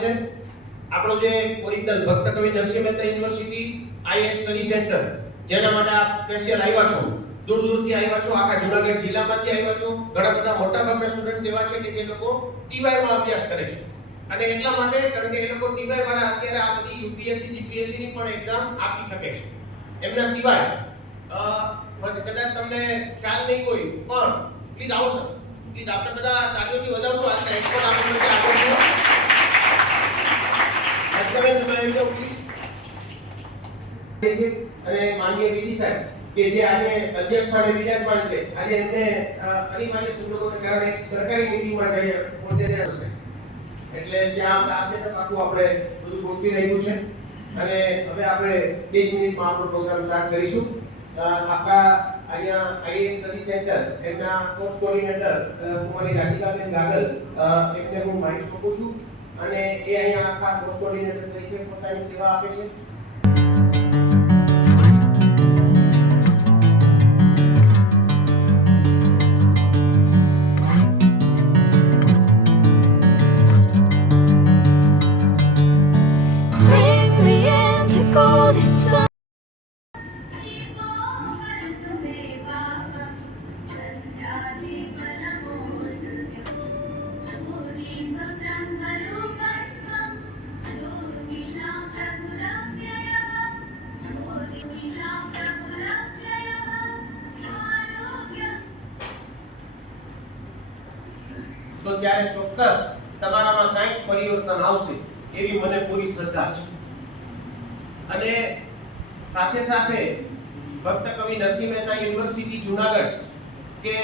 છે આપણો જે ઓરિજિનલ ભક્ત કવિ Narsinh Mehta university IAS study centre, જેના માટે આપ સ્પેશિયલ આવ્યા છો, દૂર દૂરથી આવ્યા છો, આખા જૂનાગઢ જિલ્લામાંથી આવ્યા છો. ઘણા બધા મોટા ભાગના સ્ટુડન્ટ્સ એવા છે કે જે લોકો ટીવાયમાં અભ્યાસ કરે છે, અને એટલા માટે કારણ કે એ લોકો ટીવાય વાળા અત્યારે આ બધી યુપીએસસી જીપીએસસી ની પણ એક્ઝામ આપી શકે છે. એમના સિવાય કદાચ તમને ખ્યાલ નહીં હોય પણ પ્લીઝ આવો સર, પ્લીઝ આપણે બધા તાળીઓથી વધાવશો. આજના એક્સપર્ટ આપણી માટે આગળ છે. આજકાલ તમે આવી જાઓ પ્લીઝ. અને માનનીય વીસી સાહેબ કે જે આજે અધ્યક્ષ સ્થાને વિરાજમાન છે, આજે એમને અનિવાર્ય સંજોગોને કારણે સરકારી મીટિંગમાં જઈ પોતે હશે, એટલે ત્યાં આ સેટઅપ આખું આપણે બધું ગોઠવી રહ્યું છે. અને હવે આપણે 2 મિનિટમાં આપણો પ્રોગ્રામ સ્ટાર્ટ કરીશું. આપણા અહીંયા આઈએએસ સ્ટડી સેન્ટર એમના કોર્સ કોઓર્ડિનેટર કુમારી રાધિકાબેન ગાગલ એમને હું માહિતી સોંપું છું, અને એ અહીંયા આખા કોર્સ કોઓર્ડિનેટર તરીકે પોતાની સેવા આપે છે. તો ત્યારે ચોક્કસ તમારામાં કંઈક પરિવર્તન આવશે એવી મને પૂરી શ્રદ્ધા છે. અને સાથે સાથે ભક્ત કવિ નરસિંહ મહેતા યુનિવર્સિટી જૂનાગઢ કે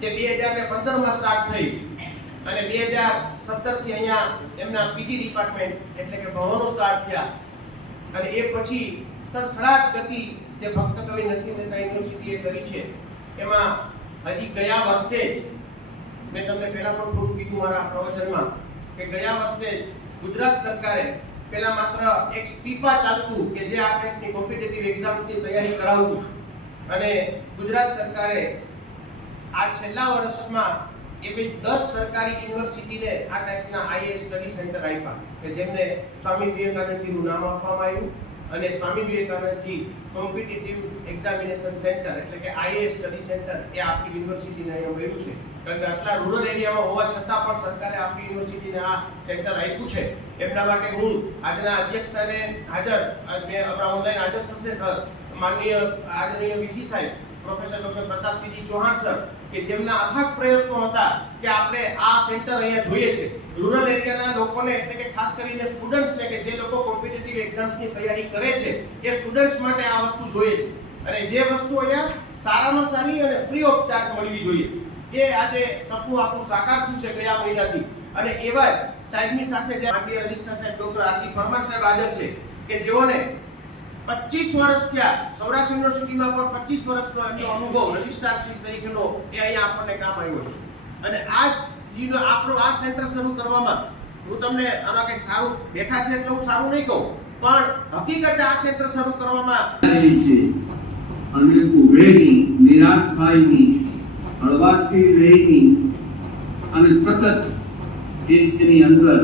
જે 2015 માં સ્ટાર્ટ થઈ અને 2017 થી અહીંયા એમના પીજી ડિપાર્ટમેન્ટ એટલે કે ભવનો સ્ટાર્ટ થયા, અને એ પછી સડસડાટ ગતિ જે ભક્ત કવિ નરસિંહ મહેતા યુનિવર્સિટીએ કરી છે, એમાં હજી ગયા વર્ષે જ મેં તમને પહેલા પણ થોડું કીધું મારા પ્રવચનમાં કે ગયા વર્ષે ગુજરાત સરકારે પહેલા માત્ર એક સ્પીપા ચાલતું કે જે આ ટાઈપની કોમ્પિટિટિવ એક્ઝામ્સની તૈયારી કરાવતું, અને ગુજરાત સરકારે આ છેલ્લા વર્ષમાં એવી 10 સરકારી યુનિવર્સિટીને આ ટાઈપના આઈએએસ સ્ટડી સેન્ટર આપ્યા કે જેમને સ્વામી વિવેકાનંદજીનું નામ આપવામાં આવ્યું, અને સ્વામી વિવેકાનંદજી કોમ્પિટિટિવ એક્ઝામિનેશન સેન્ટર એટલે કે આઈએએસ સ્ટડી સેન્ટર એ આપણી યુનિવર્સિટીને અહીંયા મળ્યું છે. કારણ કે આટલા રૂરલ એરિયામાં હોવા છતાં પણ સરકારે આપણી યુનિવર્સિટીને આ સેન્ટર આપ્યું છે. એમના માટે હું આજના અધ્યક્ષ સ્થાને હાજર, હમણાં ઓનલાઈન હાજર થશે સર, માનનીય આદરણીય વીસી સાહેબ professor doctor Pratapsinhji Chauhan sir, કે જેમના અથાગ પ્રયત્નો હતા કે આપણે આ સેન્ટર અહીંયા જોઈએ છે. રૂરલ એરિયાના લોકોને એટલે કે ખાસ કરીને સ્ટુડન્ટ્સને કે જે લોકો કોમ્પિટિટિવ એક્ઝામ્સની તૈયારી કરે છે એ સ્ટુડન્ટ્સ માટે આ વસ્તુ જોઈએ છે, અને જે વસ્તુ અહીંયા સારામાં સારી અને ફ્રી ઓફ ચાર્જ મળવી જોઈએ, એ આજે સપનું આપણું સાકાર થયું છે ગયા મહિનાથી. અને એવા સાહેબની સાથે જે માનનીય રજિસ્ટ્રાર સાહેબ ડોક્ટર આરજી પરમાર સાહેબ હાજર છે કે જેઓને 25 વર્ષ થયા સૌરાષ્ટ્ર યુનિવર્સિટીમાં પણ 25 વર્ષનો એમનો અનુભવ રજિસ્ટ્રાર શ્રી તરીકેનો એ અહીંયા આપણને કામ આવ્યો છે. અને આપણો આ સેન્ટર શરૂ કરવામાં હું તમને આમાં કઈ સારું બેઠા છે એટલે હું સારું નહીં કહું, પણ હકીકતે આ સેન્ટર શરૂ કરવામાં અને ઉભેની નિરાશ થાયની હળવાશથી રહેની અને સતત એની અંદર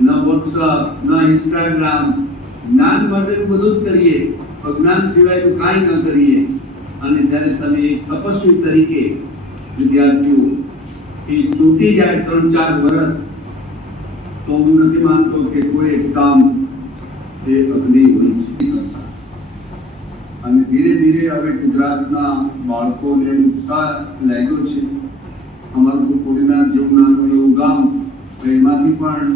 ન વોટ્સઅપ ન ઇન્સ્ટાગ્રામ, જ્ઞાન માટેનું બધું જ કરીએ પણ જ્ઞાન સિવાયનું કાંઈ ન કરીએ. અને જ્યારે તમે એક તપસ્વી તરીકે વિદ્યાર્થીઓ એ છૂટી જાય 3-4 વર્ષ, તો હું નથી માનતો કે કોઈ એક્ઝામ એ અઘરી હોય છે. અને ધીરે ધીરે હવે ગુજરાતના બાળકોને ઉત્સાહ લાગ્યો છે. અમારું કોડીનાર જેવું નાનું એવું ગામ, એમાંથી પણ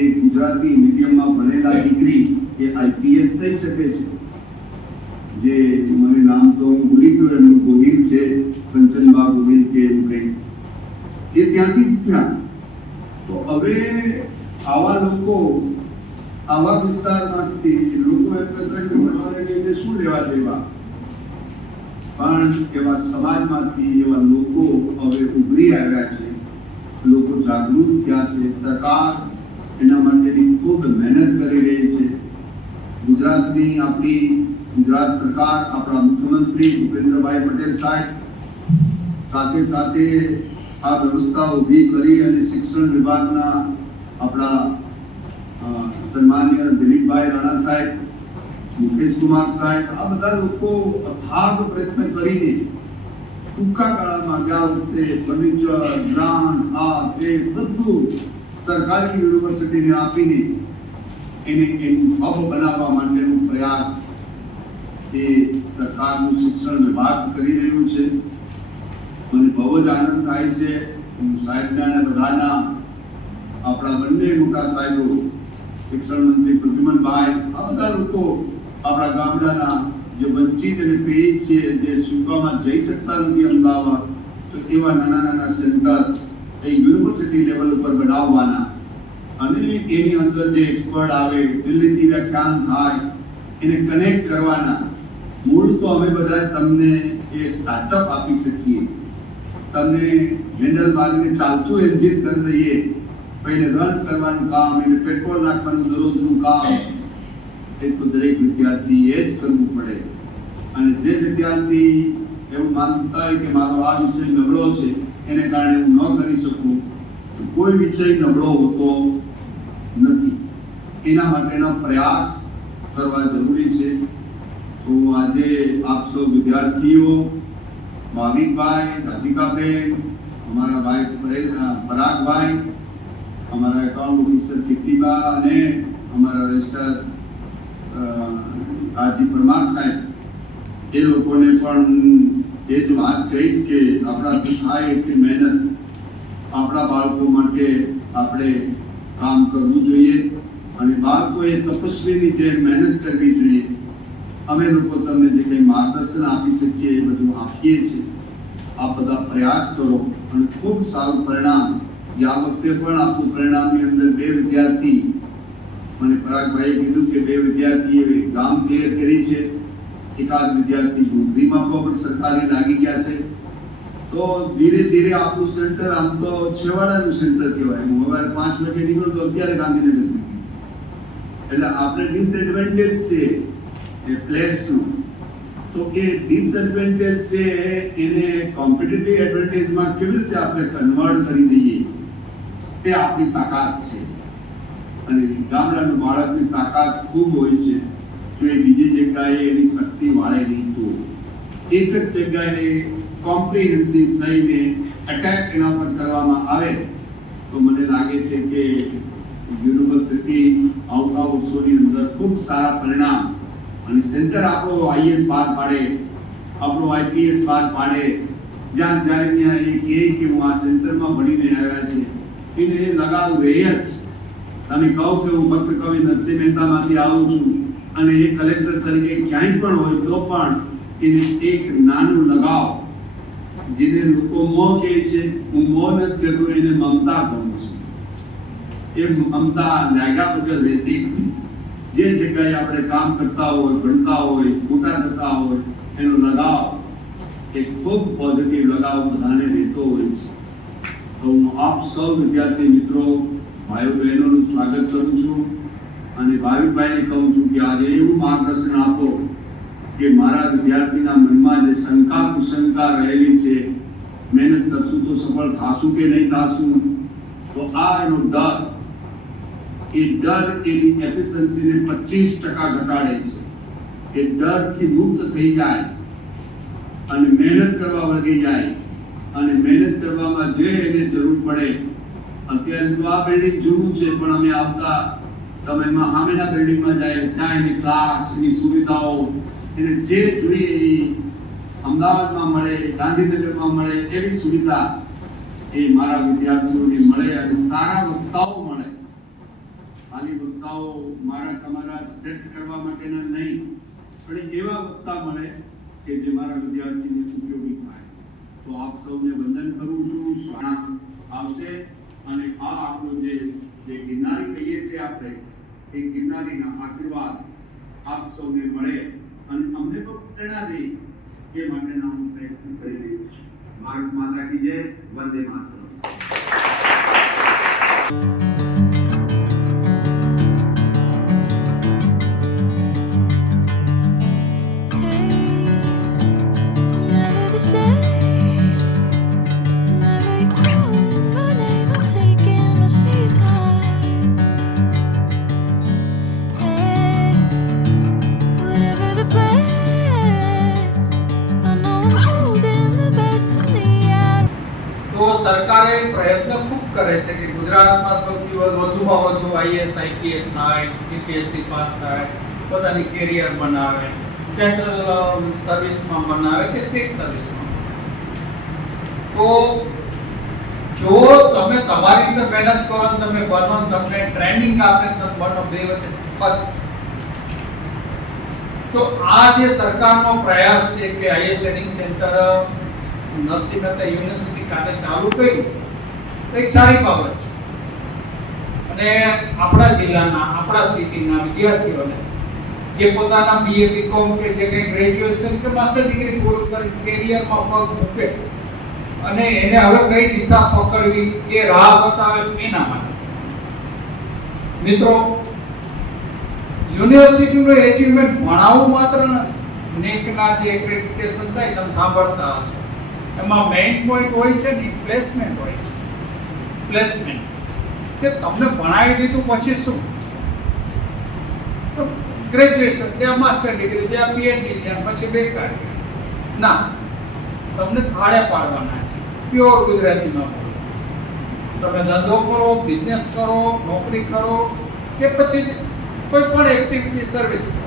એક ગુજરાતી મીડિયમમાં ભણેલા દીકરી એ આઈપીએસ થઈ શકે છે. જે મને નામ તો હું ભૂલી ગયો, એમનું ગોહિલ છે, કંચનબા ગોહિલ કે એવું કંઈ, એ ત્યાંથી જ થયા. તો હવે આવા લોકો આવા વિસ્તારમાંથી લોકો એમ કહેતા કે ભણવાને લઈને શું લેવા દેવા, પણ એવા સમાજમાંથી એવા લોકો હવે ઉભરી આવ્યા છે, લોકો જાગૃત થયા છે. સરકાર એના માટેની ખૂબ મહેનત કરી રહી છે. ગુજરાતની આપણી ગુજરાત સરકાર, આપણા મુખ્યમંત્રી ભૂપેન્દ્રભાઈ પટેલ સાહેબ સાથે સાથે આ વ્યવસ્થા ઊભી કરી અને શિક્ષણ વિભાગના આપણા સન્માનીય દિલીપભાઈ રાણા સાહેબ, મુકેશ કુમાર સાહેબ, આ બધા લોકો અથાગ પ્રયત્ન કરીને ટૂંકા ગાળામાં ગયા વખતે ફર્નિચર, ગ્રાન્ટ, આ તે બધું સરકારી યુનિવર્સિટીને આપીને એને એનું હબ બનાવવા માટેનો પ્રયાસ એ સરકારનું શિક્ષણ વિભાગ કરી રહ્યું છે. મને બહુ જ આનંદ થાય છે. હું સાહેબના અને બધાના, આપણા બંને મોટા સાહેબો, શિક્ષણ મંત્રી પ્રદ્યુમનભાઈ, આ બધા લોકો આપણા ગામડાના જે વંચિત અને પીડિત છે, જે સુકામાં જઈ શકતા નથી અમદાવાદ, તો એવા નાના નાના સેન્ટર એ યુનિવર્સિટી લેવલ ઉપર બનાવવાના અને એની અંદર જે એક્સપર્ટ આવે, દિલ્હીથી વ્યાખ્યાન થાય, એને કનેક્ટ કરવાના. મૂળ તો અમે બધા તમને એ સ્ટાર્ટઅપ આપી શકીએ, તમને હેન્ડલ મારીને ચાલતું એન્જિન કરી દઈએ, એને રન કરવાનું કામ, એને પેટ્રોલ નાખવાનું દરરોજનું કામ એ તો દરેક વિદ્યાર્થીએ જ કરવું પડે. અને જે વિદ્યાર્થી એવું માનતા હોય કે મારો આ વિષય નબળો છે, એને કારણે હું ન કરી શકું, તો કોઈ વિષય નબળો હોતો નથી. એના માટેનો પ્રયાસ કરવા જરૂરી છે. તો આજે આપ સૌ વિદ્યાર્થીઓ, ભાવિકભાઈ, રાધિકાબેન, અમારા ભાઈ પરાગભાઈ, અમારા એકાઉન્ટ ઓફિસર કીર્તિબા અને અમારા રજિસ્ટર આજી પરમાર સાહેબ, એ લોકોને પણ એ જ વાત કહીશ કે આપણાથી થાય એટલી મહેનત આપણા બાળકો માટે આપણે કામ કરવું જોઈએ અને બાળકોએ તપસ્વીની જેમ મહેનત કરવી જોઈએ. અમે લોકો તમને જે કંઈ માર્ગદર્શન આપી શકીએ એ બધું આપીએ છીએ. આ બધા પ્રયાસ કરો અને ખૂબ સારું પરિણામ. આ વખતે પણ આપણું પરિણામની અંદર 2 વિદ્યાર્થી, મને પરાગભાઈએ કીધું કે 2 વિદ્યાર્થીએ એક્ઝામ ક્લિયર કરી છે, એકાદ વિદ્યાર્થી નોકરીમાં પણ સરકારી લાગી ગયા છે. તો ધીરે ધીરે આપણું સેન્ટર આમ તો છેવાડાનું સેન્ટર કહેવાય. હું સવારે 5 વાગે નીકળું તો અત્યારે ગાંધીનગર પહોંચું. એટલે આપણે ડિસએડવાન્ટેજ છે એ પ્લેસનું, તો એ ડિસએડવાન્ટેજ છે એને કોમ્પિટિટિવ એડવાન્ટેજમાં કેવી રીતે આપણે કન્વર્ટ કરી દઈએ, તે આપણી તાકાત છે. અને ગામડાનું બાળકની તાકાત ખૂબ હોય છે. જો એ બીજી જગ્યાએ એની શક્તિ વાળે નહીં તો એક જ જગ્યાએ કોમ્પ્રિહેન્સિવ થઈને એટેક એના પર કરવામાં આવે તો મને લાગે છે કે યુનિવર્સિટી આવતા વર્ષોની અંદર ખૂબ સારા પરિણામ અને સેન્ટર આપણો આઈએસ બહાર પાડે, આપણો આઈપીએસ બહાર પાડે, જ્યાં જાય ત્યાં એ કહે કે હું આ સેન્ટરમાં ભણીને આવ્યા છે, એને લગાવ રહે જ. તમે કહો કે હું ભક્ત કવિ નરસિંહ મહેતામાંથી આવું છું અને એ કલેક્ટર તરીકે ક્યાંય પણ હોય તો પણ એને એક નાનું લગાવ, જેને લોકો મોહ કહે છે, હું મોહ નથી કહેતો, એને મમતા કહું છું. એ મમતા લાગ્યા વગર રહેતી. જે જગ્યાએ આપણે કામ કરતા હોય, ભણતા હોય, મોટા થતા હોય, એનો લગાવ એ ખૂબ પોઝિટિવ લગાવ બધાને રહેતો હોય છે. તો હું આપ સૌ વિદ્યાર્થી મિત્રો, ભાઈઓ બહેનોનું સ્વાગત કરું છું અને ભાવિકભાઈને કહું છું કે આજે એવું માર્ગદર્શન આપો કે મારા વિદ્યાર્થીના મનમાં જે શંકા કુશંકા રહેલી છે, મહેનત કરશું તો સફળ થાશું કે નહીં થાશું, તો આ એનો ડર, એ ડર એની એફિશિયન્સીને 25% ઘટાડે છે. એ ડરથી મુક્ત થઈ જાય અને મહેનત કરવા વળગી જાય અને મહેનત કરવામાં જે એને જરૂર પડે. અત્યારે તો આ બિલ્ડિંગ જૂનું છે, પણ અમે આવતા સમયમાં સામેના બિલ્ડિંગમાં જાય ત્યાં એની ક્લાસ, એની સુવિધાઓ, એને જે જોઈએ એ અમદાવાદમાં મળે, ગાંધીનગરમાં મળે એવી સુવિધા એ મારા વિદ્યાર્થીઓને મળે અને સારા વક્તાઓ મળે. ખાલી વક્તાઓ મારા તમારા સેટ કરવા માટેના નહીં, પણ એવા વક્તા મળે કે જે મારા વિદ્યાર્થીને ઉપયોગી થાય. તો આપ સૌને વંદન કરું છું. સ્વાણા આવશે અને આ આપણું જે ગિરનારી કહીએ છીએ આપણે, એ ગિરનારીના આશીર્વાદ આપ સૌને મળે અને અમને પણ પ્રેરણા દે એ માટેના હું પ્રયત્ન કરી રહ્યો છું. ભારત માતા કી જય, વંદે માતરમ. સરકારે પ્રયત્ન ખૂબ કરે છે કે ગુજરાતમાં સૌથી વધુમાં વધુ આઈએએસ આઈપીએસ થાય, જીપીએસસી પાસ થાય, પોતાની કેરિયર બનાવે, સેન્ટ્રલ સર્વિસમાં બનાવે કે સ્ટેટ સર્વિસમાં. તો જો તમે તમારી રીતે મહેનત કરો ને તમે બનો, તમને ટ્રેનિંગ આપે તમે બનો, બે વચ્ચે ફરક. તો આ જે સરકારનો પ્રયાસ છે કે IAS training centre Narsinh Mehta university ખાતે ચાલુ કર્યું, એક સારી બાબત છે. અને આપણા જિલ્લાના, આપણા સિટીના વિદ્યાર્થીઓને જે પોતાના બીએ બીકોમ કે જે કંઈ ગ્રેજ્યુએશન કે માસ્ટર ડિગ્રી પૂરું કરી કેરિયરમાં પગ મૂકે અને એને હવે કઈ દિશા પકડવી એ રાહ બતાવે એના માટે. મિત્રો, યુનિવર્સિટીનું એચિવમેન્ટ ભણાવવું માત્ર નથી. નેકના જે એક્રેડિટેશન થાય તમે સાંભળતા હશો, એમાં મેઇન પોઈન્ટ હોય છે ને પ્લેસમેન્ટ હોય છે. પ્લેસમેન્ટ કે તમને ભણાવી દીધું પછી શું? તો ગ્રેજ્યુએશન, ત્યાં માસ્ટર ડિગ્રી, ત્યાં પીએચડી, ત્યાં પછી બેકાર ના, તમને થાળે પાડવાના છે. પ્યોર ગુજરાતીમાં બોલો. તમે ધંધો કરો, બિઝનેસ કરો, નોકરી કરો કે પછી કોઈ પણ એક્ટિવિટી સર્વિસ કરો,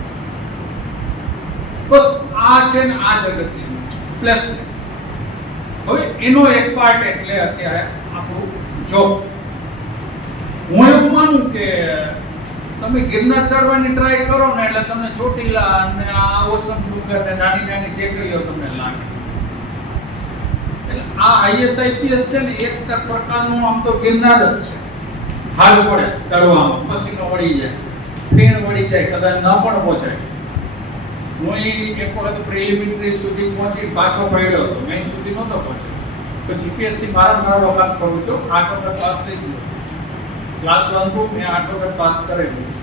બસ આ છે ને આ જગતની પ્લેસમેન્ટ. હવે એનો એક પાર્ટ એટલે અત્યારે આપણું જોબ. હું એવું માનું કે તમે ગિરનાર ચડવાની ટ્રાય કરો ને એટલે તમને ચોટીલા અને આ ઓસમ ડુંગર ને નાની નાની ટેકરીઓ તમને લાગે. એટલે આ આઈએસ આઈપીએસ છે ને એક પ્રકારનું આમ તો ગિરનાર જ છે. હાલ પડે ચડવામાં, પસીનો વળી જાય, ફીણ વળી જાય, કદાચ ન પણ પહોંચાય. હું એક વખત પ્રિલિમિનરી સુધી પહોંચી પાછો પડ્યો હતો, મેઇન સુધી નહોતો પહોંચ્યો. તો જીપીએસસી મારા વખત કરું તો 8 વખત પાસ થઈ ગયો. ક્લાસ 1 તો મેં 8 વખત પાસ કરેલું છે.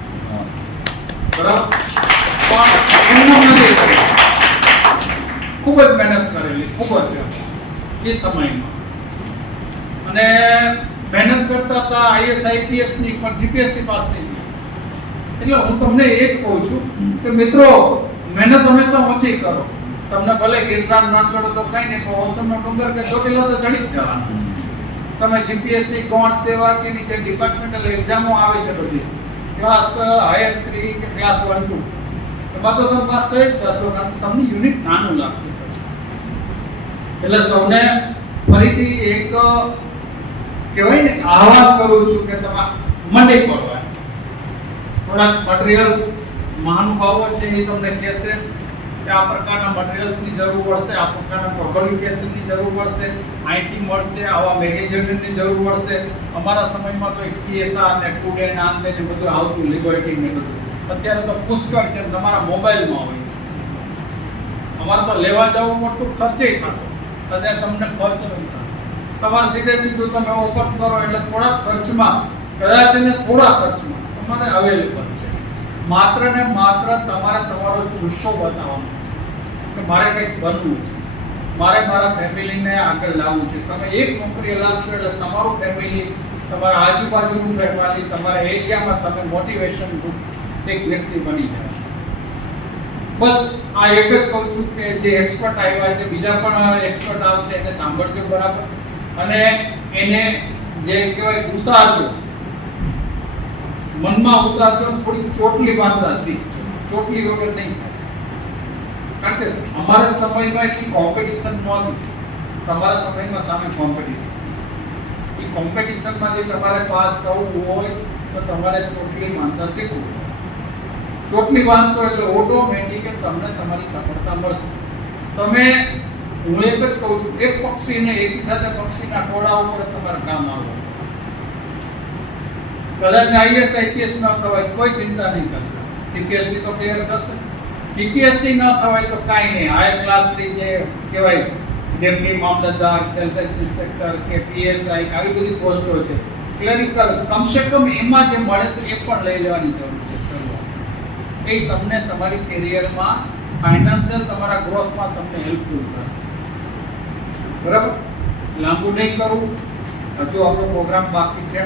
બરાબર, પણ એમનો નથી કર્યું. ખૂબ જ મહેનત કરેલી, ખૂબ જ એ સમયમાં. અને મહેનત કરતા હતા આઈએસ આઈપીએસ ની, પણ જીપીએસસી પાસ થઈ ગઈ. એટલે હું તમને એ જ કહું છું કે મિત્રો, મહેનત હંમેશા ઓછી કરો. તમને ભલે ગિરનાર ન ચડો તો કઈ નહીં, પણ ઓસમનો ડુંગર કે ચોટીલા તો ચડી જ જવાનું. તમે જીપીએસસી, ગૌણ સેવા કે ની જે ડિપાર્ટમેન્ટલ એક્ઝામો આવે છે બધી, ક્લાસ હાયર 3 કે ક્લાસ 1 2, એમાં તો તમે પાસ થઈ જ જશો, કારણ કે તમને યુનિટ નાનું લાગશે. એટલે સૌને ફરીથી એક કહેવાય ને આહ્વાન કરું છું કે તમે મંડી પડો. થોડાક મટીરિયલ્સ મહાનુભાવો છે એ તમને કહેશે કે આ પ્રકારના મટીરિયલ્સની જરૂર પડશે, આ પ્રકારના પબ્લિકેશનની જરૂર પડશે, માહિતી મળશે, આવા મેગેઝિનની જરૂર પડશે. અમારા સમયમાં તો એક સીએસઆર ને ટુડે ને આંતે ને બધું આવતું, લિબર્ટી ને બધું. અત્યારે તો પુષ્કળ છે, તમારા મોબાઈલમાં હોય છે. અમારે તો લેવા જવું મોટું ખર્ચે થતો, અત્યારે તમને ખર્ચ નથી થતો. તમારે સીધે સીધું તમે ઓપન કરો એટલે થોડા ખર્ચમાં, કદાચ ને થોડા ખર્ચમાં તમારે અવેલેબલ છે. માત્ર ને માત્ર તમારે તમારો જુસ્સો બતાવવાનો કે મારે કંઈક બનવું છે, મારે મારા ફેમિલીને આગળ લાવવું છે. તમે એક નોકરી લાવશો એટલે તમારું ફેમિલી, તમારા આજુબાજુનું ફેમિલી, તમારા એરિયામાં તમે મોટિવેશન ગ્રુપ એક વ્યક્તિ બની જાય. બસ આ એક જ કહું છું કે જે એક્સપર્ટ આવ્યા છે, બીજા પણ એક્સપર્ટ આવશે, એને સાંભળજો બરાબર. અને એને જે કહેવાય ઉતારજો, મનમાં ઉતારજો, થોડી ચોટલી બાંધતા શીખજો. ચોટલી વગર નહીં થાય. કારણ કે અમારા સમયમાં એટલી કોમ્પિટિશન નહોતી. તમારા સમયમાં સામે કોમ્પિટિશન છે. એ કોમ્પિટિશનમાંથી તમારે પાસ થવું હોય તો તમારે ચોટલી બાંધતા શીખવું પડશે. ચોટલી બાંધશો એટલે ઓટોમેટિક તમને તમારી સફળતા મળશે. તમે, હું એક જ કહું છું, એક પક્ષીને એકી સાથે પક્ષીના ટોળા ઉપર તમારે કામ આવવું. કદાચ આઈએસ આઈપીએસ ન થવાય કોઈ ચિંતા નહીં કરતા, જીપીએસસી તો ક્લિયર થશે. જીપીએસસી ન થવાય તો કાંઈ નહીં, હાયર ક્લાસની જે કહેવાય ડેપ્યુટી મામલતદાર, સેલ્ફ ઇન્સ્પેક્ટર કે પીએસઆઈ, આવી બધી પોસ્ટો છે. ક્લેરિકલ, કમસે કમ એમાં જે મળે તો એ પણ લઈ લેવાની જરૂર છે. એ તમને તમારી કેરિયરમાં, ફાઇનાન્શિયલ તમારા ગ્રોથમાં તમને હેલ્પફુલ થશે. બરાબર, લાંબુ નહીં કરું, હજુ આપણો પ્રોગ્રામ બાકી છે.